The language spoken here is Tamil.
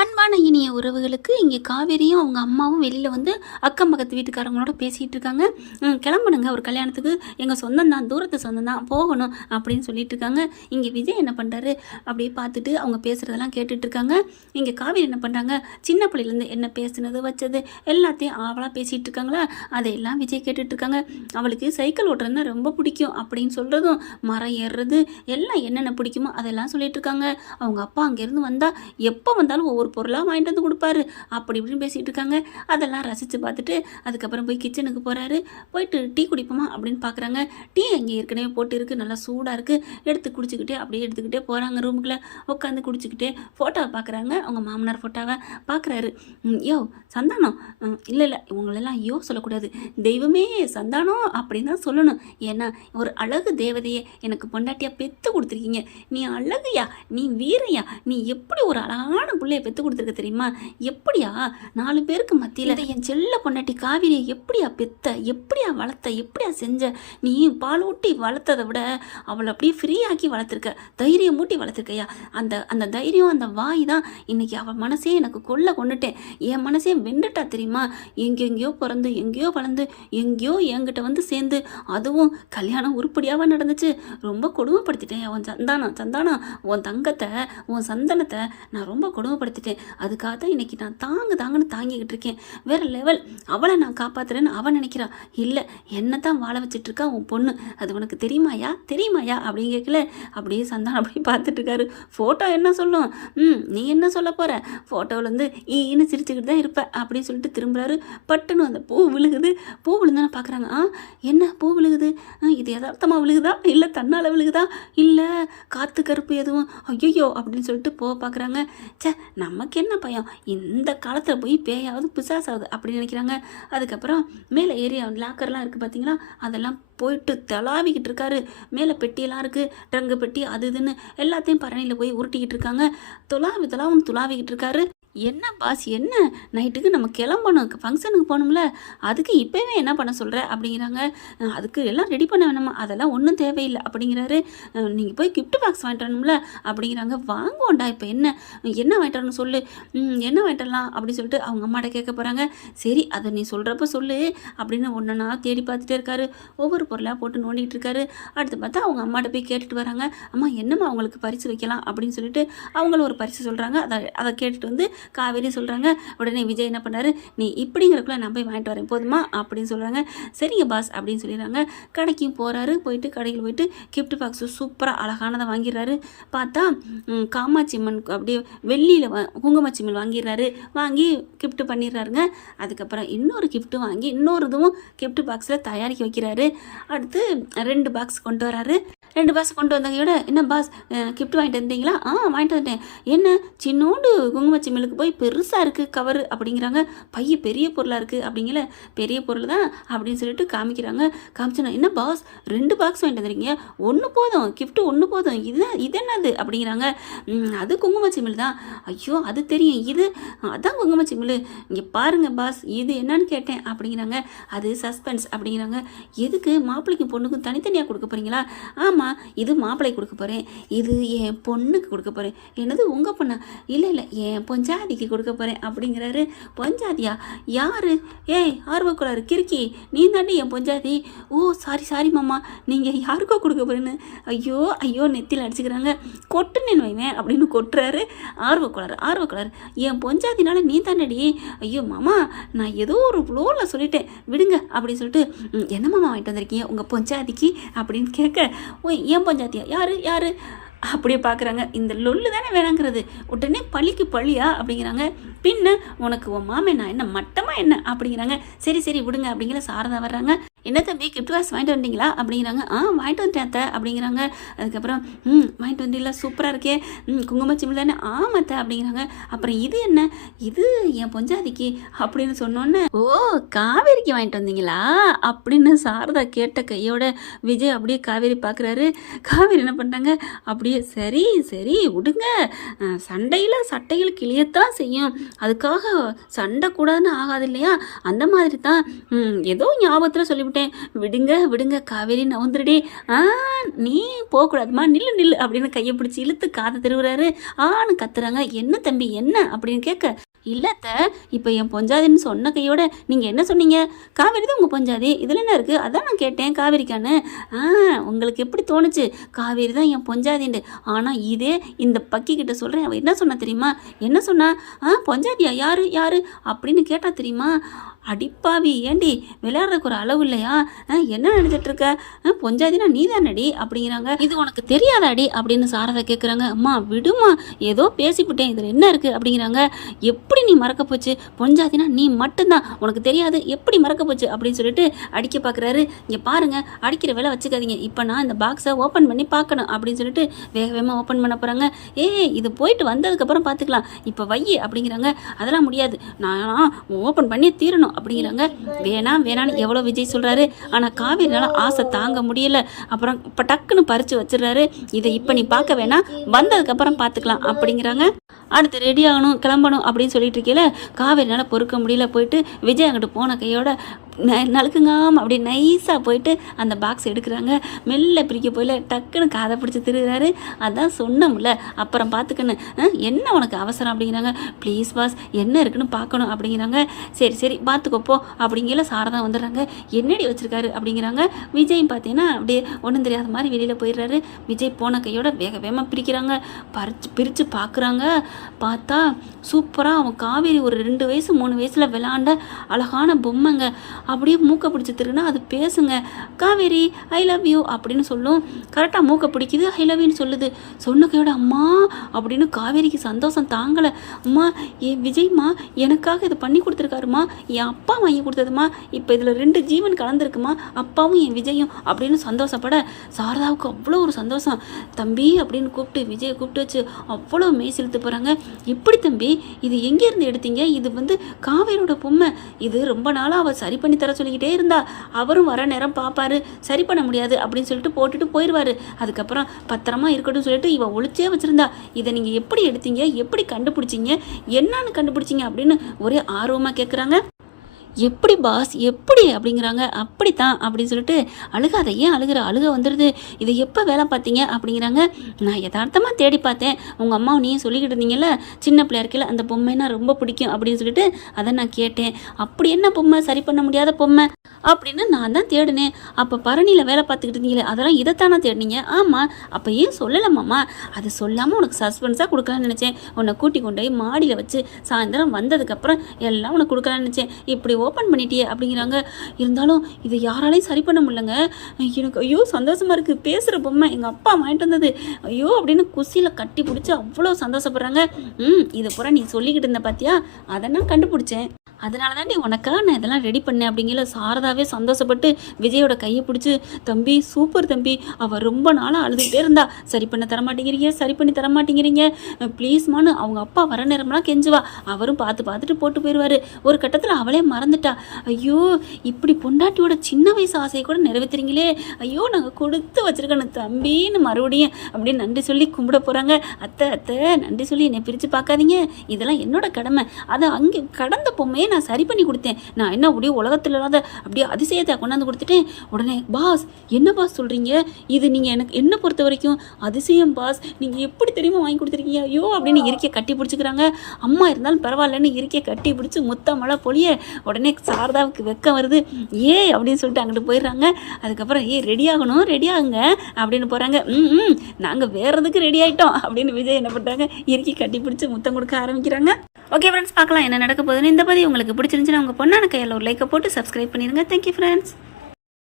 அன்பான இனிய உறவுகளுக்கு இங்கே காவேரியும் அவங்க அம்மாவும் வெளியில் வந்து அக்கம் பக்கத்து வீட்டுக்காரங்களோட பேசிகிட்டு இருக்காங்க. கிளம்பணுங்க ஒரு கல்யாணத்துக்கு, எங்கள் சொந்தம் தான், தூரத்து சொந்தம் தான், போகணும் அப்படின்னு சொல்லிட்டு இருக்காங்க. இங்கே விஜய் என்ன பண்ணுறாரு அப்படியே பார்த்துட்டு அவங்க பேசுகிறதெல்லாம் கேட்டுட்டு இருக்காங்க. இங்கே காவேரி என்ன பண்ணுறாங்க, சின்ன பிள்ளையிலேருந்து என்ன பேசுனது வச்சது எல்லாத்தையும் ஆவலாக பேசிகிட்டு இருக்காங்களா, அதையெல்லாம் விஜய் கேட்டுட்டு இருக்காங்க. அவளுக்கு சைக்கிள் ஓட்டுறதுன்னா ரொம்ப பிடிக்கும் அப்படின்னு சொல்கிறதும், மரம் ஏறுறது எல்லாம் என்னென்ன பிடிக்குமோ அதெல்லாம் சொல்லிட்டு இருக்காங்க. அவங்க அப்பா அங்கேருந்து வந்தால் எப்போ வந்தாலும் ஒவ்வொரு பொருளாக வாங்கிட்டு வந்து கொடுப்பாரு அப்படி இப்படின்னு பேசிகிட்டு இருக்காங்க. அதெல்லாம் ரசித்து பார்த்துட்டு அதுக்கப்புறம் போய் கிச்சனுக்கு போகிறாரு. போயிட்டு டீ குடிப்போமா அப்படின்னு பார்க்குறாங்க. டீ அங்கே ஏற்கனவே போட்டு இருக்குது, நல்லா சூடாக இருக்குது. எடுத்து குடிச்சிக்கிட்டே அப்படியே எடுத்துக்கிட்டே போகிறாங்க. ரூமுக்குள்ளே உட்காந்து குடிச்சிக்கிட்டே ஃபோட்டோவை பார்க்குறாங்க. அவங்க மாமனார் ஃபோட்டோவை பார்க்குறாரு. யோ சந்தானம், இல்லை இல்லை இவங்களெல்லாம் ஐயோ சொல்லக்கூடாது, தெய்வமே சந்தானம் அப்படின்னு தான் சொல்லணும். ஏன்னா ஒரு அழகு தேவதையை எனக்கு பொண்டாட்டியாக பெற்று கொடுத்துருக்கீங்க. நீ அழகுயா, நீ வீரையா, நீ எப்படி ஒரு அழகான பிள்ளைய பெற்று கொடுத்துருக்க தெரியுமா? எப்படியா 4 பேருக்கு மத்தியில் என் செல்ல பொண்டாட்டி காவிரியை எப்படியா பெத்த, எப்படியா வளர்த்த, எப்படியா செஞ்ச? நீ பால் ஊட்டி வளர்த்ததை விட அவளை அப்படியே ஃப்ரீயாக்கி வளர்த்துருக்க, தைரியம் மூட்டி வளர்த்துருக்கையா. அந்த தைரியம், அந்த வாய் தான் இன்னைக்கு அவள் மனசே எனக்கு கொண்டுட்டேன். என் மனசே வெண்டுட்டா தெரியுமா? எங்கெங்கேயோ பிறந்து, எங்கேயோ வளர்ந்து, எங்கேயோ என்கிட்ட வந்து சேர்ந்து, அதுவும் கல்யாணம் உருப்படியாக நடந்துச்சு. ரொம்ப கொடுமைப்படுத்திட்டேன் உன் சந்தானம், உன் தங்கத்தை, உன் சந்தனத்தை நான் ரொம்ப கொடுமைப்படுத்திட்டேன். அதுக்காக தான் இன்றைக்கி நான் தாங்கன்னு தாங்கிக்கிட்டு இருக்கேன். வேறு லெவல். அவளை நான் காப்பாற்றுறேன்னு அவன் நினைக்கிறான். இல்லை, என்னை தான் வாழ வச்சிட்ருக்கா உன் பொண்ணு. அது உனக்கு தெரியுமாயா அப்படின்னு கேட்கல. அப்படியே சந்தானம் அப்படியே பார்த்துட்ருக்காரு. ஃபோட்டோ என்ன சொல்லும்? நீ என்ன சொல்ல போகிற? ஃபோட்டோவிலேருந்து ஈன்னு சிரிச்சுக்கிட்டு தான் இருப்ப அப்படின்னு சொல்லிட்டு திரும்புகிறாரு. பட்டுன்னு அந்த பூ விழுகுது. பூ விழுந்தானே பார்க்குறாங்க. என்ன பூ விழுகுது? இது யதார்த்தமாக விழுகுதா, இல்லை தன்னால் விழுகுதா, இல்லை காற்று கருப்பு எதுவும்? ஐயோ அப்படின்னு சொல்லிட்டு போக பார்க்குறாங்க. நமக்கு என்ன பயம், இந்த காலத்தில் போய் பேயாவது பிசாசாவது அப்படின்னு நினைக்கிறாங்க. அதுக்கப்புறம் மேலே ஏரியா லாக்கர்லாம் இருக்குது பார்த்தீங்களா, அதெல்லாம் போயிட்டு தலாவிக்கிட்டு இருக்காரு. மேலே பெட்டியெல்லாம் இருக்குது, ட்ரங்கு பெட்டி அது இதுன்னு எல்லாத்தையும் பரணியில் போய் உருட்டிக்கிட்டு இருக்காங்க. துளாவிக்கிட்டு இருக்காரு. என்ன பாஸ், என்ன நைட்டுக்கு நம்ம கிளம்பணும், ஃபங்க்ஷனுக்கு போகணும்ல, அதுக்கு இப்போவே என்ன பண்ண சொல்கிற அப்படிங்கிறாங்க. அதுக்கு எல்லாம் ரெடி பண்ண வேணாமா, அதெல்லாம் ஒன்றும் தேவையில்லை அப்படிங்கிறாரு. நீங்கள் போய் கிஃப்ட் பாக்ஸ் வாங்கிட்டு வரணும்ல அப்படிங்கிறாங்க. வாங்குவோண்டா, இப்போ என்ன வாங்கிட்டு வரணும் சொல்லு, என்ன வாங்கிட்டு வரலாம் அப்படின்னு சொல்லிட்டு அவங்க அம்மாட்ட கேட்க போகிறாங்க. சரி அதை நீ சொல்கிறப்ப சொல்லு அப்படின்னு ஒன்றா தேடி பார்த்துட்டே இருக்காரு. ஒவ்வொரு பொருளாக போட்டு நோண்டிகிட்டு இருக்காரு. அடுத்து பார்த்தா அவங்க அம்மாட்ட போய் கேட்டுட்டு வராங்க. அம்மா என்னம்மா அவங்களுக்கு பரிசு வைக்கலாம் அப்படின்னு சொல்லிட்டு அவங்களும் ஒரு பரிசு சொல்கிறாங்க. அதை கேட்டுட்டு வந்து காவேரி சொல்கிறாங்க. உடனே விஜய் என்ன பண்ணாரு, நீ இப்படிங்கிறக்குள்ள நான் போய் வாங்கிட்டு வரேன் போதுமா அப்படின்னு சொல்கிறாங்க. சரிங்க பாஸ் அப்படின்னு சொல்லிடுறாங்க. கடைக்கும் போகிறாரு. போயிட்டு கடையில் போயிட்டு கிஃப்ட் பாக்ஸு சூப்பராக அழகானதை வாங்கிடுறாரு. பார்த்தா காமாட்சி அம்மன் அப்படியே வெள்ளியில் குங்குமச்சிம்மல் வாங்கிடுறாரு. வாங்கி கிஃப்ட் பண்ணிடுறாருங்க. அதுக்கப்புறம் இன்னொரு கிஃப்ட்டு வாங்கி இன்னொரு இதுவும் கிஃப்ட் பாக்ஸில் தயாரிக்க வைக்கிறாரு. அடுத்து 2 பாக்ஸ் கொண்டு வராரு. 2 பாக்ஸ் கொண்டு வந்ததையோட, என்ன பாஸ் கிஃப்ட் வாங்கிட்டு வந்தீங்களா? வாங்கிட்டு வந்துட்டேன். என்ன சின்னோண்டு குங்குமச்சிம்மலுக்கு போய் பெருசாக இருக்குது கவரு அப்படிங்கிறாங்க. பைய பெரிய பொருளாக இருக்குது அப்படிங்கிற. பெரிய பொருள் தான் அப்படின்னு சொல்லிட்டு காமிக்கிறாங்க. காமிச்சோன்னா, என்ன பாஸ் 2 பாக்ஸ் வாங்கிட்டு வந்துருக்கீங்க, 1 போதும், கிஃப்ட்டு 1 போதும், இது என்னது அப்படிங்கிறாங்க. அது குங்குமச்சிம்மல் தான். ஐயோ அது தெரியும், அதான் குங்குமச்சிம்மல். இங்கே பாருங்கள் பாஸ், இது என்னன்னு கேட்டேன் அப்படிங்கிறாங்க. அது சஸ்பென்ஸ் அப்படிங்கிறாங்க. எதுக்கு மாப்பிள்ளைக்கும் பொண்ணுக்கும் தனித்தனியாக கொடுக்க போகிறீங்களா? ஆமாம், இது மாப்பிள்ளை கொடுக்க போகிறேன், இது என் பொண்ணுக்கு கொடுக்க போகிறேன். என்னது உங்கள் பொண்ணா? இல்லை என் பொஞ்சாதிக்கு கொடுக்க போகிறேன் அப்படிங்கிறாரு. பொஞ்சாதியா? யார்? ஆர்வக்குள்ளாரு கிறுக்கி, நீ தாண்டி என் பொஞ்சாதி. ஓ சாரி மாமா, நீங்கள் யாருக்கோ கொடுக்க போகிறேன்னு. ஐயோ நெத்தியில் அடிச்சுக்கிறாங்க. கொட்டுன்னு வைவேன் அப்படின்னு கொட்டுறாரு. ஆர்வக்குள்ளாரு என் பொஞ்சாதினால நீ தானடி. ஐயோ மாமா, நான் ஏதோ ஒரு ஃப்ளோவில் சொல்லிட்டேன் விடுங்க அப்படின்னு சொல்லிட்டு, என்ன மாமா வாங்கிட்டு வந்திருக்கீங்க உங்கள் பொஞ்சாதிக்கு அப்படின்னு கேட்க, ஏன் பஞ்சாயத்தியா? யாரு அப்படியே பார்க்குறாங்க. இந்த லொல்லு தானே வேணாங்கிறது. உடனே பழிக்கு பழியா அப்படிங்கிறாங்க. பின்ன உனக்கு உன் மாமே நான் என்ன மட்டமா என்ன அப்படிங்கிறாங்க. சரி விடுங்க அப்படிங்கிற சாரதா வர்றாங்க. என்ன தம்பி கிஃப்ட் பாக்ஸ் வாங்கிட்டு வந்தீங்களா அப்படிங்கிறாங்க. வாங்கிட்டு வந்துட்டேன் அத்தை அப்படிங்கிறாங்க. அதுக்கப்புறம் வாங்கிட்டு வந்தீங்களா, சூப்பராக இருக்கே, குங்குமச்சிம்மல் தானே? ஆமாத்த அப்படிங்கிறாங்க. அப்புறம் இது என்ன? இது என் பொஞ்சாதிக்கு அப்படின்னு சொன்னோன்னே, ஓ காவேரிக்கு வாங்கிட்டு வந்தீங்களா அப்படின்னு சாரதா கேட்ட கையோட விஜய் அப்படியே காவேரி பார்க்குறாரு. காவேரி என்ன பண்ணுறாங்க, அப்படியே சரி விடுங்க, சட்டையில் கிளியத்தான் செய்யும், அதுக்காக சண்டை கூடாதுன்னு ஆகாது இல்லையா, அந்த மாதிரி தான் ஏதோ ஞாபகத்தில் சொல்லி விட்டேன், விடுங்க விடுங்க காவேரி நவுந்துருடி. நீ போகக்கூடாதுமா, நில்லு நில்லு அப்படின்னு கையை பிடிச்சி இழுத்து காதை திருவுறாரு. ஆன்னு கத்துறாங்க. என்ன தம்பி என்ன அப்படின்னு கேட்க, இல்லத்த இப்போ என் பொஞ்சாதின்னு சொன்ன கையோட நீங்கள் என்ன சொன்னீங்க? காவேரி தான் உங்கள் பொஞ்சாதி, இதில் என்ன இருக்குது? அதான் நான் கேட்டேன் காவேரிக்கான்னு. உங்களுக்கு எப்படி தோணுச்சு காவேரி தான் என் பொஞ்சாதின்னு? ஆனால் இதே இந்த பக்கி கிட்ட சொல்கிறேன். அவள் என்ன சொன்னா தெரியுமா? என்ன சொன்னா? பொஞ்சாதியா? யாரு யாரு அப்படின்னு கேட்டா தெரியுமா? அடிப்பாவி, ஏண்டி விளையாடுறதுக்கு ஒரு அளவு இல்லையா? என்ன நினைச்சிட்டு இருக்க? பொஞ்சாதினா நீ தானடி அப்படிங்கிறாங்க. இது உனக்கு தெரியாதாடி அப்படின்னு சாரதா கேட்குறாங்க. அம்மா விடுமா, ஏதோ பேசிவிட்டேன், இதில் என்ன இருக்குது அப்படிங்கிறாங்க. எப்படி நீ மறக்க போச்சு? பொஞ்சாதினா நீ மட்டும்தான், உனக்கு தெரியாது, எப்படி மறக்க போச்சு அப்படின்னு சொல்லிட்டு அடிக்க பார்க்குறாரு. இங்கே பாருங்க, அடிக்கிற வேலை வச்சுக்காதீங்க, இப்போ நான் இந்த பாக்ஸை ஓப்பன் பண்ணி பார்க்கணும் அப்படின்னு சொல்லிட்டு வேக வேகமாக ஓப்பன் பண்ண போகிறாங்க. இது போயிட்டு வந்ததுக்கப்புறம் பார்த்துக்கலாம், இப்போ வை அப்படிங்கிறாங்க. அதெல்லாம் முடியாது, நான் ஓப்பன் பண்ணி தீரணும் அப்படிங்கிறாங்க. வேணாம் வேணான்னு எவ்வளோ விஜய் சொல்கிறாரு. ஆனால் காவேரினால ஆசை தாங்க முடியல. அப்புறம் இப்போ டக்குன்னு பறித்து வச்சிடறாரு. இதை இப்போ நீ பார்க்க வேணாம், வந்ததுக்கப்புறம் பார்த்துக்கலாம் அப்படிங்கிறாங்க. அடுத்து ரெடி ஆகணும் கிளம்பணும் அப்படின்னு சொல்லிட்டு இருக்கல, காவேரினால பொறுக்க முடியல. போயிட்டு விஜய் அங்கிட்டு போன கையோட நழுக்குங்காமல் அப்படி நைஸாக போயிட்டு அந்த பாக்ஸ் எடுக்கிறாங்க. மெல்ல பிரிக்க போயில டக்குன்னு காதை பிடிச்சி திருகிறாரு. அதான் சொன்னோம்ல அப்புறம் பார்த்துக்கன்னு, என்ன உனக்கு அவசரம் அப்படிங்கிறாங்க. ப்ளீஸ் பாஸ், என்ன இருக்குன்னு பார்க்கணும் அப்படிங்கிறாங்க. சரி சரி பார்த்துக்கோப்போ அப்படிங்கிற சாரதா வந்துடுறாங்க. என்னடி வச்சுருக்காரு அப்படிங்கிறாங்க. விஜயும் பார்த்தீங்கன்னா அப்படியே ஒன்றும் தெரியாத மாதிரி வெளியில் போயிடுறாரு. விஜய் போன கையோட வேக வேகமாக பிரிக்கிறாங்க. பிரித்து பார்க்குறாங்க. பார்த்தா சூப்பராக அவன் காவேரி ஒரு 2 வயசு 3 வயசில் விளாண்ட அழகான பொம்மைங்க. அப்படியே மூக்கை பிடிச்சி திருன்னா அது பேசுங்க. காவேரி ஐ லவ் யூ அப்படின்னு சொல்லும். கரெக்டாக மூக்கை பிடிக்குது, ஐ லவ் யூன்னு சொல்லுது. சொன்ன கையோட அம்மா அப்படின்னு காவேரிக்கு சந்தோஷம் தாங்கலை. அம்மா என் விஜய்மா எனக்காக இதை பண்ணி கொடுத்துருக்காருமா, என் அப்பா வாங்கி கொடுத்ததுமா, இப்போ இதில் 2 ஜீவன் கலந்துருக்குமா, அப்பாவும் என் விஜயும் அப்படின்னு சந்தோஷப்பட சாரதாவுக்கு அவ்வளோ ஒரு சந்தோஷம். தம்பி அப்படின்னு கூப்பிட்டு விஜயை கூப்பிட்டு வச்சு அவ்வளோ மெய் செலுத்து போகிறாங்க. எப்படி தம்பி இது எங்கேருந்து எடுத்தீங்க? இது காவேரியோட பொம்மை, இது ரொம்ப நாளாக அவள் சரி பண்ணி தர சொல்லிக்கிட்டே இருந்தா, அவரும் வர நேரம் பார்ப்பாரு, சரி பண்ண முடியாது அப்படின்னு சொல்லிட்டு போட்டுட்டு போயிடுவார். அதுக்கப்புறம் பத்திரமா இருக்கட்டும் சொல்லிட்டு இவ ஒளிச்சே வச்சுருந்தா. இதை நீங்கள் எப்படி எடுத்தீங்க, எப்படி கண்டுபிடிச்சிங்க, என்னன்னு கண்டுபிடிச்சிங்க அப்படின்னு ஒரே ஆர்வமாக கேட்குறாங்க. எப்படி பாஸ் எப்படி அப்படிங்கிறாங்க. அப்படித்தான் அப்படின்னு சொல்லிட்டு அழுகாத, ஏன் அழுக வந்துடுது, இதை எப்போ வேலை பார்த்தீங்க அப்படிங்கிறாங்க. நான் யதார்த்தமாக தேடி பார்த்தேன், உங்கள் அம்மாவை நீயும் சொல்லிக்கிட்டு இருந்தீங்கல்ல சின்ன பிள்ளையா இருக்கையில் அந்த பொம்மைன்னா ரொம்ப பிடிக்கும் அப்படின்னு சொல்லிட்டு அதை நான் கேட்டேன். அப்படி என்ன பொம்மை, சரி பண்ண முடியாத பொம்மை அப்படின்னு நான் தான் தேடினேன். அப்போ பரணியில் வேலை பார்த்துக்கிட்டு இருந்தீங்களே அதெல்லாம் இதைத்தானே தேடினீங்க? ஆமாம். அப்போ ஏன் சொல்லலாமாம்மா? அது சொல்லாமல் உனக்கு சஸ்பென்ஸாக கொடுக்கலான்னு நினச்சேன். உன்னை கூட்டி கொண்டு போய் மாடியில் வச்சு சாயந்தரம் வந்ததுக்கப்புறம் எல்லாம் உனக்கு கொடுக்கலான்னு நினச்சேன். இப்படி ஓப்பன் பண்ணிட்டியே அப்படிங்கிறாங்க. இருந்தாலும் இதை யாராலையும் சரி பண்ண முடியலங்க. எனக்கு ஐயோ சந்தோஷமாக இருக்குது, பேசுகிற பொம்மை எங்கள் அப்பா வாங்கிட்டு வந்தது, ஐயோ அப்படின்னு குசியில் கட்டி பிடிச்சி அவ்வளோ சந்தோஷப்படுறாங்க. இது பூரா நீ சொல்லிக்கிட்டு இருந்த பார்த்தியா, அதை நான் கண்டுபிடிச்சேன், அதனால தான் நீ உனக்கா நான் இதெல்லாம் ரெடி பண்ணேன் அப்படிங்கிற சாரதாவே சந்தோஷப்பட்டு விஜயோட கையை பிடிச்சி, தம்பி சூப்பர் தம்பி, அவள் ரொம்ப நாளாக அழுதுகிட்டே இருந்தா, சரி பண்ண தரமாட்டேங்கிறீங்க, சரி பண்ணி தரமாட்டேங்கிறீங்க, ப்ளீஸ்மான்னு அவங்க அப்பா வர நேரம்லாம் கெஞ்சுவா. அவரும் பார்த்துட்டு போட்டு போயிடுவார். ஒரு கட்டத்தில் அவளே மறந்துட்டா. ஐயோ இப்படி பொண்டாட்டியோட சின்ன வயசு ஆசையை கூட நிறைவேற்றுறீங்களே, ஐயோ நாங்கள் கொடுத்து வச்சிருக்கணும் தம்பின்னு மறுபடியும் அப்படின்னு நன்றி சொல்லி கும்பிட போகிறாங்க. அத்தை நன்றி சொல்லி என்னை பிரித்து பார்க்காதீங்க, இதெல்லாம் என்னோட கடமை, அதை அங்கே கடந்த பொம்மையை நான் சரி பண்ணி கொடுத்தேன், நான் என்ன அப்படியே உலகத்தில் இல்லாத அப்படியே அதிசயத்தை கொண்டாந்து கொடுத்துட்டேன். உடனே பாஸ் என்ன பாஸ் சொல்கிறீங்க, இது நீங்கள் எனக்கு என்ன பொறுத்த வரைக்கும் அதிசயம் பாஸ், நீங்கள் எப்படி தெரியுமா வாங்கி கொடுத்துருக்கீங்க, ஐயோ அப்படின்னு இருக்கையை கட்டி பிடிச்சிக்கிறாங்க. அம்மா இருந்தாலும் பரவாயில்லன்னு இருக்கையை கட்டி பிடிச்சி முத்த மழை பொழிய உடனே சாரதாவுக்கு வெக்கம் வருது. அப்படின்னு சொல்லிட்டு அங்கிட்டு போயிடுறாங்க. அதுக்கப்புறம் ரெடி ஆகணும், ரெடி ஆகுங்க அப்படின்னு போகிறாங்க. நாங்கள் வேறதுக்கு ரெடி ஆகிட்டோம் அப்படின்னு விஜய் என்ன பண்ணுறாங்க, இருக்கை கட்டி பிடிச்சி முத்தம் கொடுக்க ஆரம்பிக்கிறாங்க. ஓகே ஃப்ரெண்ட்ஸ், பார்க்கலாம் என்ன நடக்க போகுதுன்னு. இந்த பதிவு உங்களுக்கு பிடிச்சிருந்துச்சுன்னா உங்கள் பொண்ணான கையில் ஒரு லைக்கை போட்டு சப்ஸ்கிரைப் பண்ணிடுங்க. Thank you friends.